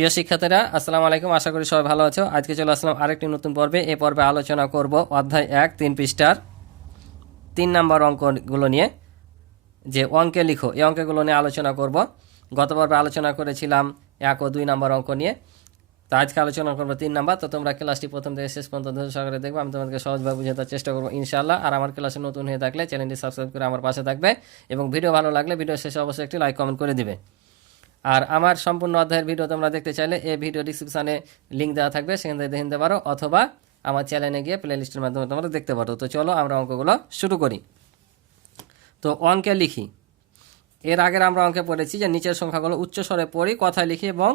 প্রিয় শিক্ষার্থীরা আসসালামু আলাইকুম, আশা করি সবাই ভালো আছো। আজকে চলে আসলাম আরেকটি নতুন পর্বে। এই পর্বে আলোচনা করব অধ্যায় 1 3 পৃষ্ঠার 3 নম্বর অঙ্কগুলো নিয়ে। যে অঙ্কে লিখো এই অঙ্কগুলো নিয়ে আলোচনা করব। গত পর্বে আলোচনা করেছিলাম 1 ও 2 নম্বর অঙ্ক নিয়ে, তো আজকে আলোচনা করবো 3 নম্বর। তো তোমরা ক্লাসটি প্রথম থেকে শেষ পর্যন্ত ধৈর্য সহকারে দেখবে, আমি তোমাদেরকে সহজভাবে বোঝাতে চেষ্টা করবো ইনশাআল্লাহ। আর আমার ক্লাসে নতুন হয়ে থাকলে চ্যানেলটি সাবস্ক্রাইব করে আমার পাশে থাকবে এবং ভিডিও ভালো লাগলে ভিডিও শেষে অবশ্যই একটি লাইক কমেন্ট করে দিবে। আর আমার সম্পূর্ণ অধ্যায়ের ভিডিও তোমরা দেখতে চাইলে এই ভিডিও ডিসক্রিপশানে লিঙ্ক দেওয়া থাকবে, সেখান থেকে দেখে নিতে পারো, অথবা আমার চ্যানেলে গিয়ে প্লে লিস্টের মাধ্যমে তোমরা দেখতে পারো। তো চলো আমরা অঙ্কগুলো শুরু করি। তো অঙ্কে লিখি। এর আগের আমরা অঙ্কে পড়েছি যে নিচের সংখ্যাগুলো উচ্চ স্বরে পড়ি, কথায় লিখি এবং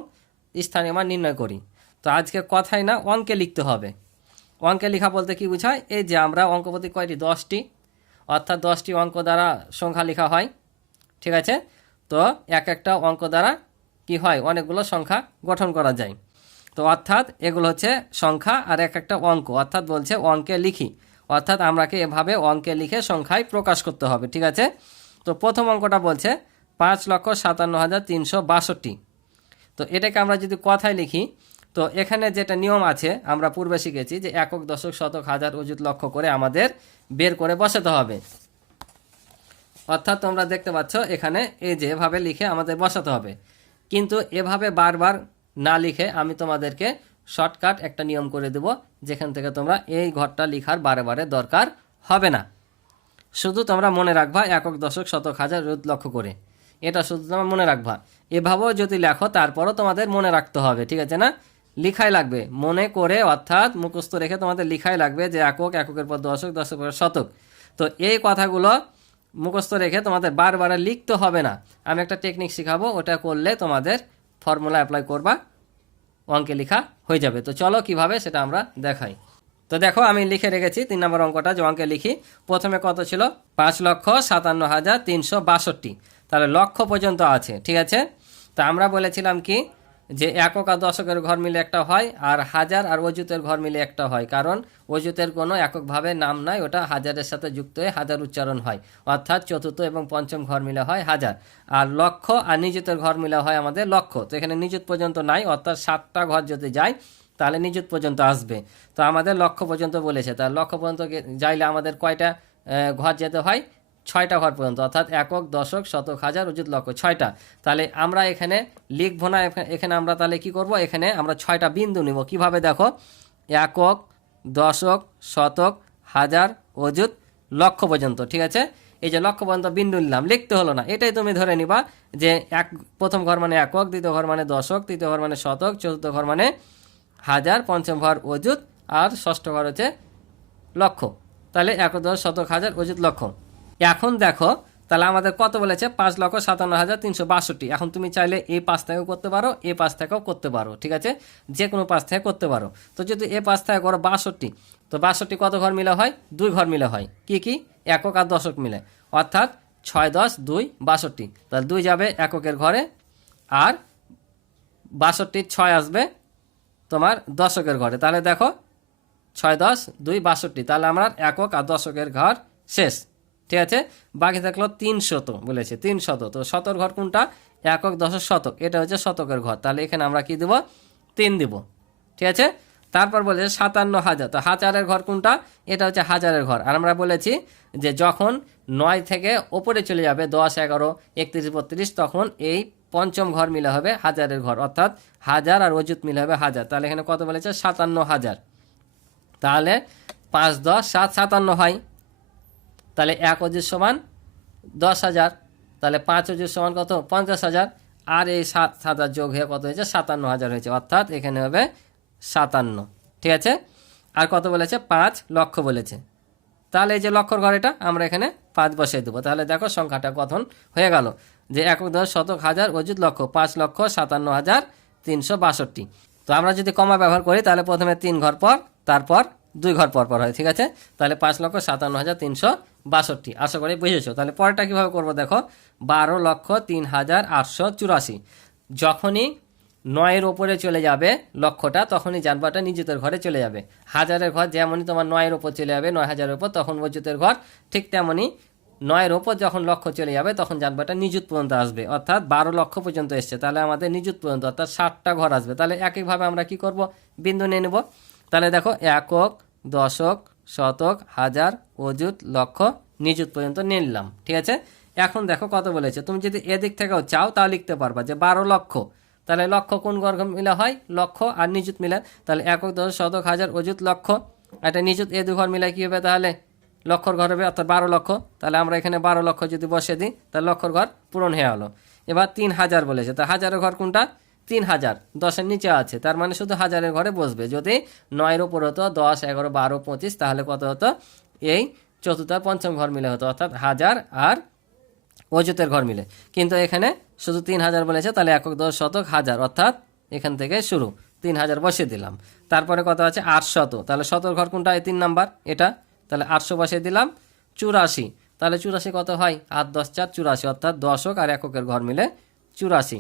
স্থানীয় মান নির্ণয় করি। তো আজকে কথায় না, অঙ্কে লিখতে হবে। অঙ্কে লেখা বলতে কি বোঝায়? এই যে আমরা অঙ্ক প্রতি কয়টি 10টি, অর্থাৎ 10টি অঙ্ক দ্বারা সংখ্যা লেখা হয়, ঠিক আছে? তো এক একটা অঙ্ক দ্বারা কি হয়, অনেকগুলো সংখ্যা গঠন করা যায়। তো অর্থাৎ এগুলো হচ্ছে সংখ্যা আর এক একটা অঙ্ক, অর্থাৎ বলছে অঙ্কে লিখি, অর্থাৎ আমরাকে এভাবে অঙ্কে লিখে সংখ্যায় প্রকাশ করতে হবে, ঠিক আছে? তো প্রথম অঙ্কটা বলছে 5,57,362। তো এটাকে আমরা যদি কথায় লিখি, তো এখানে যেটা নিয়ম আছে আমরা পূর্বে শিখেছি যে একক, দশক, শতক, হাজার, অযুত লক্ষ করে আমাদের বের করে বসাতে হবে। অর্থাৎ তোমরা দেখতে পাচ্ছ এখানে এই যে এভাবে লিখে আমাদের বসাতে হবে, কিন্তু এভাবে বারবার না লিখে আমি তোমাদেরকে শর্টকাট একটা নিয়ম করে দেব, যেখান থেকে তোমরা এই ঘরটা লিখার বারে বারে দরকার হবে না। শুধু তোমরা মনে রাখবা একক, দশক, শতক, হাজার, লক্ষ করে, এটা শুধু তোমরা মনে রাখবা। এভাবেও যদি লেখো তারপরও তোমাদের মনে রাখতে হবে, ঠিক আছে না? লিখাই লাগবে মনে করে, অর্থাৎ মুখস্থ রেখে তোমাদের লিখাই লাগবে যে একক, এককের পর দশক, দশকের পর শতক। তো এই কথাগুলো মুখস্থ রেখে তোমাদের বারবার লিখতে হবে না। আমি একটা টেকনিক শিখাবো, ওটা করলে তোমাদের ফর্মুলা অ্যাপ্লাই করবা, অঙ্কে লেখা হয়ে যাবে। তো চলো কিভাবে সেটা আমরা দেখাই। তো দেখো আমি লিখে রেখেছি 3 নম্বর অঙ্কটা, যে অঙ্কে লিখি। প্রথমে কত ছিল? 5,57,362। তাহলে লক্ষ পর্যন্ত আছে, ঠিক আছে? তো আমরা বলেছিলাম কি যে একক আর দশকের ঘর মিলে একটা হয়, আর হাজার আর অযুতের ঘর মিলে একটা হয়, কারণ অযুতের কোনো এককভাবে নাম নাই, ওটা হাজারের সাথে যুক্ত হয়ে হাজার উচ্চারণ হয়, অর্থাৎ চতুর্থ এবং পঞ্চম ঘর মিলে হয় হাজার। আর লক্ষ আর নিযুতের ঘর মিলে হয় আমাদের লক্ষ। তো এখানে নিযুত পর্যন্ত নাই, অর্থাৎ 7টা ঘর যদি যায় তাহলে নিযুত পর্যন্ত আসবে। তো আমাদের লক্ষ পর্যন্ত বলেছে, তার লক্ষ পর্যন্ত যাইলে আমাদের কয়টা ঘর যেতে হয়? 6টা ঘর পর্যন্ত, অর্থাৎ একক, দশক, শতক, হাজার, অযুত, লক্ষ, 6টা। তাহলে আমরা এখানে লিখবো না, এখানে আমরা তাহলে কি করব, এখানে আমরা 6টা বিন্দু নিব। কিভাবে দেখো, একক, দশক, শতক, হাজার, অযুত, লক্ষ পর্যন্ত, ঠিক আছে? এই যে লক্ষ পর্যন্ত বিন্দু নিলাম, লিখতে হলো না, এটাই তুমি ধরে নিবা যে প্রথম ঘর মানে একক, দ্বিতীয় ঘর মানে দশক, তৃতীয় ঘর মানে শতক, চতুর্থ ঘর মানে হাজার, পঞ্চম ঘর অযুত, আর ষষ্ঠ ঘর হচ্ছে লক্ষ। তাহলে একক, দশ, শতক, হাজার, অযুত, লক্ষ। এখন দেখো তাহলে আমাদের কত বলেছে? 5,57,362। এখন তুমি চাইলে এই 5 থেকেও করতে পারো, এই 5 থেকেও করতে পারো, ঠিক আছে? যে কোনো 5 থেকে করতে পারো। তো যদি এই 5 থেকে করো 62, তো 62 কত ঘর মিলে হয়? 2 ঘর মিলে হয়। কি কি? একক আর দশক মিলে, অর্থাৎ 6, 10, 2, 62। তাহলে 2 যাবে এককের ঘরে, আর 62 6 আসবে তোমার দশকের ঘরে। তাহলে দেখো 6, 10, 2, 62। তাহলে আমার একক আর দশকের ঘর শেষ, ঠিক আছে? বাকি থাকলো 300 বলেছে, 300। তো শতর ঘর কোনটা? একক, দশক, শতক, এটা হচ্ছে শতকের ঘর। তাহলে এখানে আমরা কি দেব? 3 দিব, ঠিক আছে? তারপর বলেছে 57,000। তো হাজারের ঘর কোনটা? এটা হচ্ছে হাজারের ঘর। আর আমরা বলেছি যে যখন 9 থেকে ওপরে চলে যাবে 10, 11, 31, 32, তখন এই পঞ্চম ঘর মিলে হবে হাজারের ঘর, অর্থাৎ হাজার আর অযুত মিলে হবে হাজার। তাহলে এখানে কত বলেছে? 57,000। তাহলে 5, 10, 7, 57 হয়। তাহলে 1 অযুত সমান 10,000। তাহলে 5 অযুত সমান কত? 50,000। আর এই 7,000 যোগ হয়ে কত হয়েছে? 57,000 হয়েছে, অর্থাৎ এখানে হবে 57, ঠিক আছে? আর কত বলেছে? 5 লক্ষ বলেছে। তাহলে এই যে লক্ষর ঘর, এটা আমরা এখানে 5 বসিয়ে দেবো। তাহলে দেখো সংখ্যাটা কখন হয়ে গেল, যে একক, দশ, শতক, হাজার, অযুত, লক্ষ, 5,57,362। তো আমরা যদি কমা ব্যবহার করি তাহলে প্রথমে 3 ঘর পর, তারপর 2 ঘর পর পর হয়, ঠিক আছে? তাহলে 5,57,362। আশা করি বুঝেছো। তাহলে পরেরটা কীভাবে করবো দেখো, 12,03,884। যখনই 9-এর ওপরে চলে যাবে লক্ষটা, তখনই জানবাটা নিযুতের ঘরে চলে যাবে। হাজারের ঘর যেমনই তোমার 9-এর ওপর চলে যাবে, 9,000-এর ওপর, তখন অযুতের ঘর ঠিক তেমনই 9-এর ওপর যখন লক্ষ চলে যাবে তখন জানবো এটা নিযুত পর্যন্ত আসবে, অর্থাৎ 12 লক্ষ পর্যন্ত এসছে, তাহলে আমাদের নিযুত পর্যন্ত অর্থাৎ 60টা ঘর আসবে। তাহলে একইভাবে আমরা কি করব, বিন্দু নিয়ে নেব। তাহলে দেখো একক, দশক, শতক, হাজার, অযুত, লক্ষ, নিযুত পর্যন্ত নিলাম। ঠিক আছে, এখন দেখো কত বলেছে। তুমি যদি এদিক থেকেও চাও তাও লিখতে পারবা যে 12 লক্ষ। তাহলে লক্ষ কোন ঘর মিলে হয়, লক্ষ আর নিযুত মিলে, তাহলে একক, দশক, শতক, হাজার, অযুত, লক্ষ, এটা নিযুত, এ দু ঘর মিলে কি হবে, তাহলে লক্ষর ঘর হবে, অর্থাৎ 12 লক্ষ। তাহলে আমরা এখানে 12 লক্ষ যদি বসে দিই তাহলে লক্ষর ঘর পূরণ হয়ে গেলো। এবার 3000 বলেছে, তা হাজারের ঘর কোনটা, 3000 10-এর নিচে আছে, তার মানে শুধু হাজারের ঘরে বসবে। যদি 9-এর উপর হতো 10, 11, 12, 25, তাহলে কত হতো, এই চতুর্থ আর পঞ্চম ঘর মিলে হতো, অর্থাৎ হাজার আর অযুতের ঘর মিলে। কিন্তু এখানে শুধু 3000 বলেছে, তাহলে একক, দশ, শতক, হাজার, অর্থাৎ এখান থেকে শুরু 3000 বসিয়ে দিলাম। তারপরে কত আছে 800, তাহলে শতর ঘর কোনটা, 3 নাম্বার এটা, তাহলে 800 বসিয়ে দিলাম। 84, তাহলে 84 কত হয়, 8 10 4 84, অর্থাৎ দশক আর এককের ঘর মিলে 84।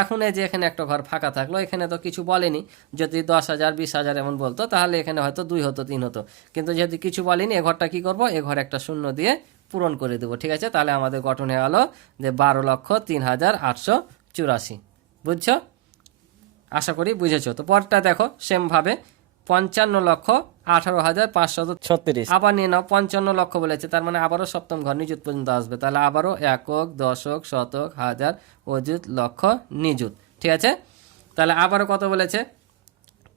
এখন এই যে এখানে একটা ঘর ফাঁকা থাকলো, এখানে তো কিছু বলেনি, যদি 10,000 20,000 এমন বলতো তাহলে এখানে হয়তো 2 হতো 3 হতো, কিন্তু যেহেতু কিছু বলেনি এ ঘরটা কি করব, এ ঘরে একটা শূন্য দিয়ে পূরণ করে দেবো। ঠিক আছে, তাহলে আমাদের গঠন হয়ে গেল যে 12,03,884। বুঝছো, আশা করি বুঝেছো। তো পরটা দেখো সেমভাবে 55,18,536। আবার নিয়ে নাও, 55 লক্ষ বলেছে, তার মানে আবারও সপ্তম ঘর নিযুত পর্যন্ত আসবে, তাহলে আবারও একক, দশক, শতক, হাজার, অযুত, লক্ষ, নিযুত। ঠিক আছে, তাহলে আবারও কত বলেছে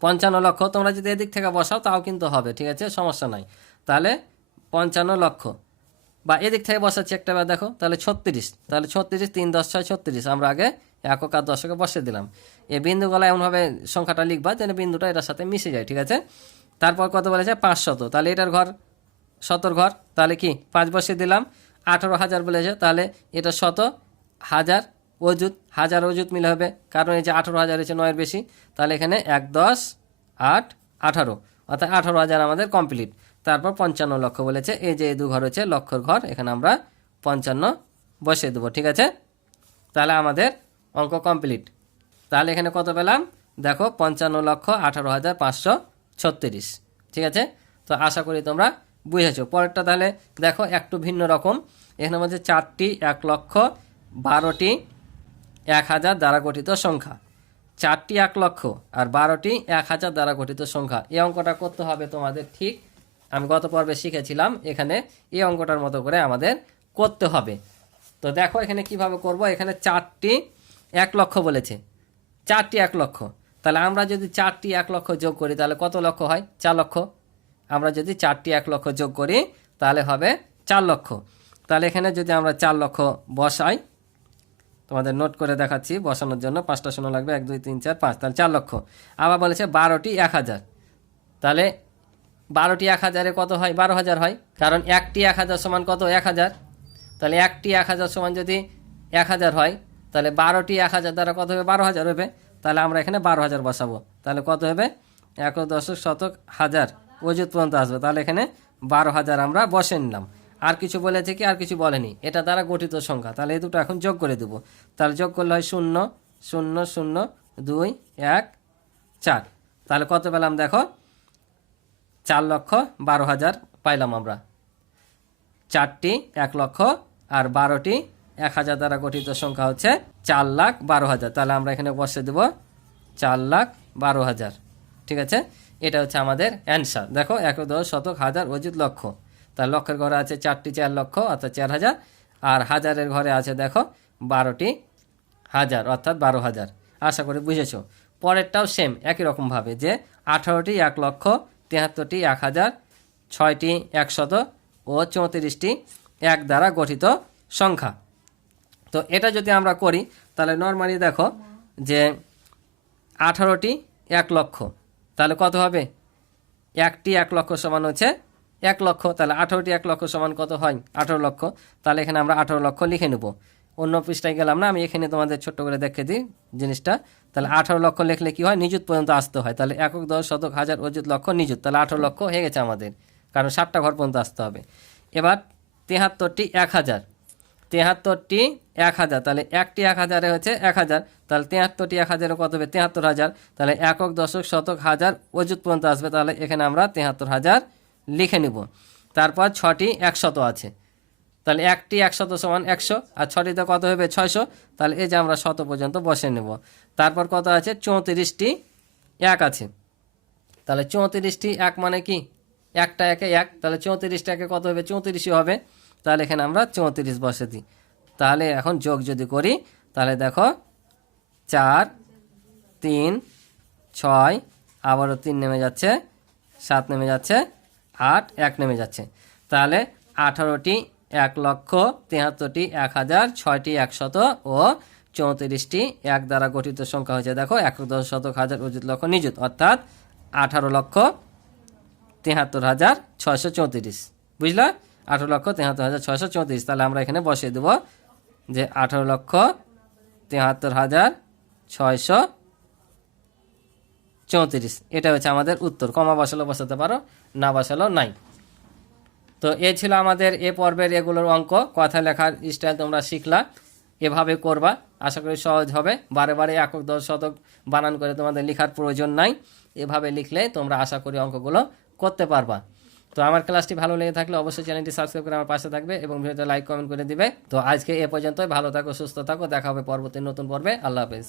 55 লক্ষ। তোমরা যদি এদিক থেকে বসাও তাও কিন্তু হবে, ঠিক আছে, সমস্যা নাই। তাহলে 55 লক্ষ, বা এদিক থেকে বসাচ্ছি একটা বার দেখো, তাহলে 36, তাহলে 36 3 10 6 36, আমরা আগে একক আর দশকে বসিয়ে দিলাম। এই বিন্দুগুলো এমনভাবে সংখ্যাটা লিখবা যেন বিন্দুটা এটার সাথে মিশে যায়। ঠিক আছে, তারপর কত বলেছে 500, তাহলে এটার ঘর শতর ঘর, তাহলে কি 5 বসিয়ে দিলাম। 18,000 বলেছে, তাহলে এটা শত, হাজার, অযুত, হাজার অযুত মিলে হবে, কারণ এই যে 18,000 হচ্ছে 9-এর বেশি, তাহলে এখানে 1 10 8 18, অর্থাৎ 18,000 আমাদের কমপ্লিট। তারপর 55 লক্ষ বলেছে, এই যে এই দু ঘর হচ্ছে লক্ষর ঘর, এখানে আমরা 55 বসিয়ে দেবো। ঠিক আছে, তাহলে আমাদের অঙ্ক কমপ্লিট। তাহলে এখানে কত পেলাম দেখো, 55,18,536। ঠিক আছে, তো আশা করি তোমরা বুঝেছো। পরেরটা তাহলে দেখো একটু ভিন্ন রকম, এখানে মধ্যে 4টি 1 লক্ষ 12টি 1000 দ্বারা গঠিত সংখ্যা, 4টি 1 লক্ষ আর 12টি 1000 দ্বারা গঠিত সংখ্যা। এই অঙ্কটা করতে হবে তোমাদের, ঠিক আমি গত পর্বে শিখেছিলাম, এখানে এই অঙ্কটার মতো করে আমাদের করতে হবে। তো দেখো এখানে কিভাবে করব, এখানে 4টি 1 লক্ষ বলেছে, 4টি 1 লক্ষ, তাহলে আমরা যদি 4টি 1 লক্ষ যোগ করি তাহলে কত লক্ষ হয়, 4 লক্ষ। আমরা যদি 4টি 1 লক্ষ যোগ করি তাহলে হবে 4 লক্ষ। তাহলে এখানে যদি আমরা 4 লক্ষ বসাই, তোমাদের নোট করে দেখাচ্ছি, বসানোর জন্য 5টা শূন্য লাগবে, 1 2 3 4 5, তাহলে 4 লক্ষ। আবার বলেছে 12টি 1000, তাহলে 12টি 1000-এ কত হয়, 12,000 হয়, কারণ একটি 1000 সমান কত, 1000, তাহলে একটি 1000 সমান যদি 1000 হয়, তাহলে 12টি 1000 দ্বারা কত হবে, 12,000 হবে। তাহলে আমরা এখানে 12,000 বসাবো, তাহলে কত হবে, একক, দশক, শতক, হাজার, অযুত পর্যন্ত আসবে, তাহলে এখানে 12,000 আমরা বসে নিলাম। আর কিছু বলেছে কি, আর কিছু বলেনি, এটা দ্বারা গঠিত সংখ্যা, তাহলে এই দুটো এখন যোগ করে দেবো। তাহলে যোগ করলে হয় 0 0 0 2 1 4, তাহলে কত পেলাম দেখো, 4,12,000 পাইলাম আমরা। 4টি 1 লক্ষ আর 12টি 1000 দ্বারা গঠিত সংখ্যা হচ্ছে 4,12,000, তাহলে আমরা এখানে বসে দেব 4,12,000। ঠিক আছে, এটা হচ্ছে আমাদের অ্যান্সার। দেখো একক, দশ, শতক, হাজার, অযুত, লক্ষ, তার লক্ষের ঘরে আছে 4টি 4 লক্ষ অর্থাৎ 4,000, আর হাজারের ঘরে আছে দেখো 12টি হাজার অর্থাৎ 12,000। আশা করি বুঝেছো। পরেরটাও সেম একই রকমভাবে, যে 18টি 1 লক্ষ, 73টি 1000, 6টি 100 ও 34টি 1 দ্বারা গঠিত সংখ্যা। তো এটা যদি আমরা করি তাহলে নর্মালি দেখো যে 18টি 1 লক্ষ, তাহলে কত হবে, একটি 1 লক্ষ সমান হচ্ছে 1 লক্ষ, তাহলে 18টি 1 লক্ষ সমান কত হয়, 18 লক্ষ। তাহলে এখানে আমরা 18 লক্ষ লিখে নেব। অন্য পৃষ্ঠায় গেলাম না, আমি এখানে তোমাদের ছোট্ট করে দেখে দিই জিনিসটা। তাহলে 18 লক্ষ লিখলে কি হয়, নিযুত পর্যন্ত আসতে হয়, তাহলে একক, দশ, শতক, হাজার, অযুত, লক্ষ, নিযুত, তাহলে 18 লক্ষ হয়ে গেছে আমাদের, কারণ 7টা ঘর পর্যন্ত আসতে হবে। এবার 73টি 1000, 73টি 1000, তাহলে একটি 1000-এ হচ্ছে 1000, তাহলে 73টি 1000-এ কত হবে, 73,000, তাহলে একক, দশক, শতক, হাজার, অযুত পর্যন্ত আসবে, তাহলে এখানে আমরা 73,000 লিখে নিব। তারপর 6টি 100 আছে, তাহলে একটি 100 সমান 100, আর 6টিতে কত হবে 600। তাহলে এই যে আমরা 100 পর্যন্ত বসে নেব। তারপর কত আছে 34টি 1 আছে। তাহলে 34টি 1 মানে কি, একটা একে 1, তাহলে 34টাকে কত হবে 34ই হবে। তাহলে এখানে আমরা 34 বসে দিই। তাহলে এখন যোগ যদি করি তাহলে দেখো 4 3 6, আবারও 3 নেমে যাচ্ছে, 7 নেমে যাচ্ছে, 8 1 নেমে যাচ্ছে। তাহলে 18টি 1,73,1000, 6টি 100 ও 34টি 1 দ্বারা গঠিত সংখ্যা হয়েছে দেখো 1 10 শতক হাজার অযুত লক্ষ নিযুত, অর্থাৎ 18,73,634। বুঝলা, 18,73,634। তাহলে আমরা এখানে বসিয়ে দেব যে 18,73,634। এটা হচ্ছে আমাদের উত্তর। কমা বসালেও বসাতে পারো, না বসালেও নাই। তো এ ছিল আমাদের এ পর্বের এগুলোর অঙ্ক। কথা লেখার স্টাইল তোমরা শিখলা, এভাবে করবা, আশা করি সহজ হবে। বারে বারে একক দশ শতক বানান করে তোমাদের লেখার প্রয়োজন নাই, এভাবে লিখলে তোমরা আশা করি অঙ্কগুলো করতে পারবা। তো আমার ক্লাসটি ভালো লেগে থাকলে অবশ্যই চ্যানেলটি সাবস্ক্রাইব করে আমার পাশে থাকবে এবং ভিডিওতে লাইক কমেন্ট করে দিবে। তো আজকে এ পর্যন্তই, ভালো থাকো, সুস্থ থাকো, দেখা হবে পরবর্তী নতুন পর্বে। আল্লাহ হাফেজ।